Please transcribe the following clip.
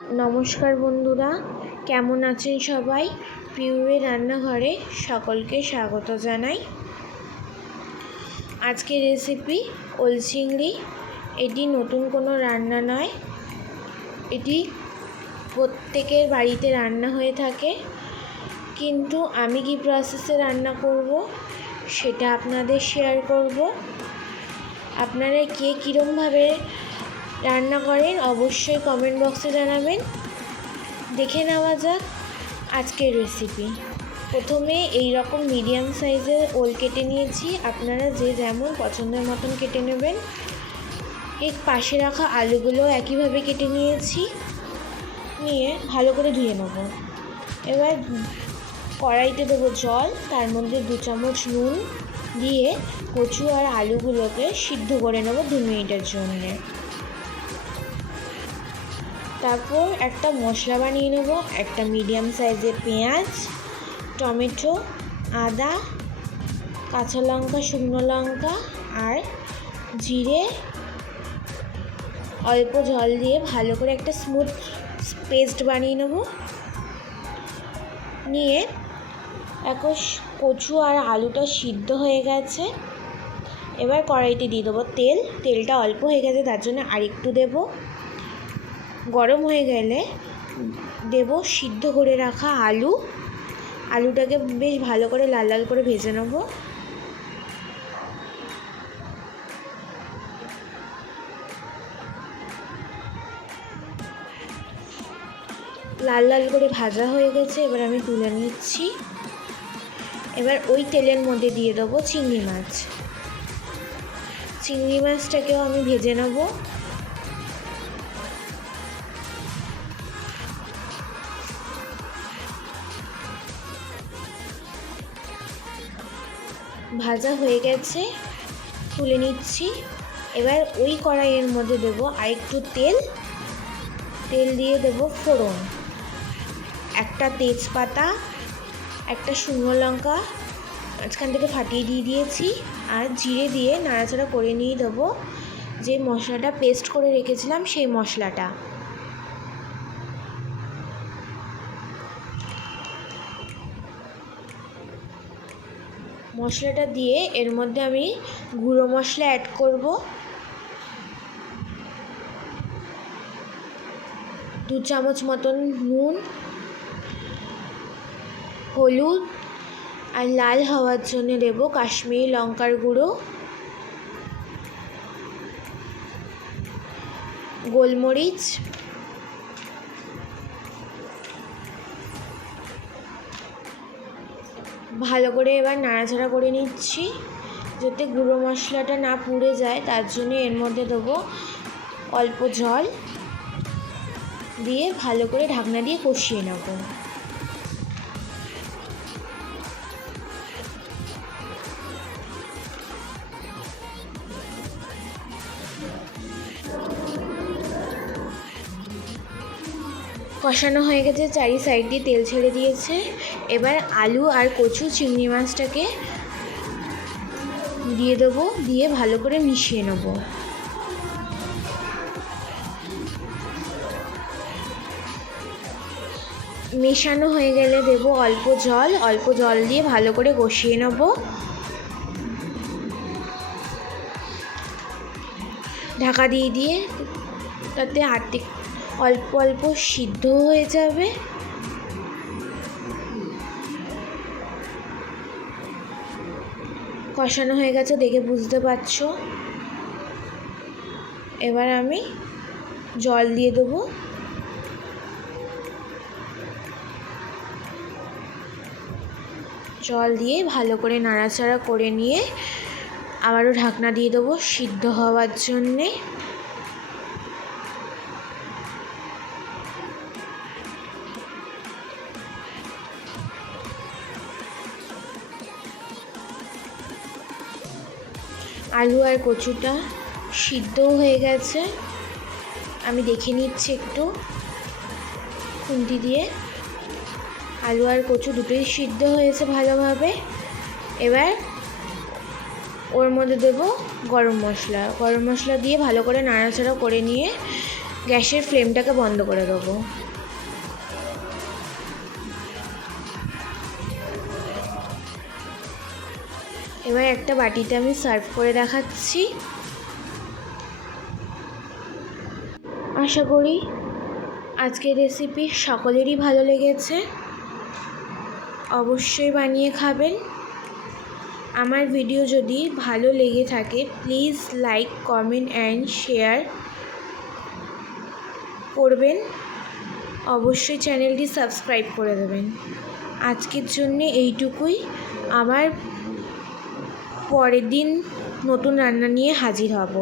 নমস্কার বন্ধুরা, কেমন আছেন সবাই? পিউয়ের রান্নাঘরে সকলকে স্বাগত জানাই। আজকের রেসিপি ওল চিংড়ি। এটি নতুন কোনো রান্না নয়, এটি প্রত্যেকের বাড়িতে রান্না হয়ে থাকে, কিন্তু আমি কি প্রসেসে রান্না করব সেটা আপনাদের শেয়ার করব। আপনারা কে কীরমভাবে রান্না করেন অবশ্যই কমেন্ট বক্সে জানাবেন। দেখে নেওয়া যাক আজকের রেসিপি। প্রথমে এই রকম মিডিয়াম সাইজের ওল কেটে নিয়েছি, আপনারা যে যেমন পছন্দের মতন কেটে নেবেন। এর পাশে রাখা আলুগুলো একইভাবে কেটে নিয়েছি, নিয়ে ভালো করে ধুয়ে নেব। এবার কড়াইতে দেবো জল, তার মধ্যে 2 চামচ নুন দিয়ে কচু আর আলুগুলোকে সিদ্ধ করে নেব 2 মিনিটের জন্যে। তারপর একটা মশলা বানিয়ে নেব। একটা মিডিয়াম সাইজের পেঁয়াজ, টমেটো, আদা, কাঁচা লঙ্কা, শুকনো লঙ্কা আর জিরে অল্প জল দিয়ে ভালো করে একটা স্মুথ পেস্ট বানিয়ে নেব। নিয়ে এখন কচু আর আলুটা সিদ্ধ হয়ে গেছে, এবার কড়াইতে দিয়ে দেবো তেল। তেলটা অল্প হয়ে গেছে, তার জন্য আরেকটু দেবো। গরম হয়ে গেলে দেব সিদ্ধ করে রাখা আলুটাকে বেশ ভালো করে লাল লাল করে ভেজে নেব। লাল লাল করে ভাজা হয়ে গেছে, এবার আমি তুলে নিচ্ছি। এবার ওই তেলের মধ্যে দিয়ে দেবো চিংড়ি মাছ। চিংড়ি মাছটাকেও আমি ভেজে নেব। ভাজা হয়ে গেছে, তুলে নিচ্ছি। এবার ওই কড়াইয়ের মধ্যে দেবো আরেকটু তেল দিয়ে দেবো ফোড়ন, একটা তেজপাতা, একটা শুকনো লঙ্কা মাঝখান থেকে ফাটিয়ে দিয়ে দিয়েছি, আর জিরে দিয়ে নাড়াচাড়া করে নিয়ে দেবো যে মশলাটা পেস্ট করে রেখেছিলাম সেই মশলাটা। মশলাটা দিয়ে এর মধ্যে আমি গুঁড়ো মশলা অ্যাড করব। 2 চামচ মতন নুন, হলুদ আর লাল হওয়ার জন্য দেব কাশ্মীরি লঙ্কার গুঁড়ো, গোলমরিচ, ভালো করে এবার নাড়াচাড়া করে নিচ্ছি যাতে গুঁড়ো মশলাটা না পুড়ে যায়, তার জন্য এর মধ্যে দেবো অল্প জল দিয়ে ভালো করে ঢাকনা দিয়ে কষিয়ে নেব। কষানো হয়ে গেছে, চারি সাইড দিয়ে তেল ছেড়ে দিয়েছে। এবার আলু আর কচু চিংড়ি মাছটাকে দিয়ে দেবো, দিয়ে ভালো করে মিশিয়ে নেব। মেশানো হয়ে গেলে দেব অল্প জল দিয়ে ভালো করে কষিয়ে নেব। ঢাকা দিয়ে তাতে অল্প অল্প সিদ্ধ হয়ে যাবে। কষানো হয়ে গেছে দেখে বুঝতে পারছো। এবার আমি জল দিয়ে দেবো। জল দিয়ে ভালো করে নাড়াচাড়া করে নিয়ে আবারও ঢাকনা দিয়ে দেবো সিদ্ধ হওয়ার জন্যে। আলু আর কচুটা সিদ্ধও হয়ে গেছে, আমি দেখে নিচ্ছি একটু খুন্তি দিয়ে। আলু আর কচু দুটোই সিদ্ধ হয়েছে ভালোভাবে। এবার ওর মধ্যে দেবো গরম মশলা দিয়ে ভালো করে নাড়াচাড়া করে নিয়ে গ্যাসের ফ্লেমটাকে বন্ধ করে দেবো। এবার একটা বাটিতে আমি সার্ভ করে দেখাচ্ছি। আশা করি আজকের রেসিপি সকলেরই ভালো লেগেছে। অবশ্যই বানিয়ে খাবেন। আমার ভিডিও যদি ভালো লেগে থাকে please like, comment and share করবেন। অবশ্যই চ্যানেলটি সাবস্ক্রাইব করে দেবেন। আজকের জন্যে এইটুকুই। আবার পরের দিন নতুন রান্না নিয়ে হাজির হব।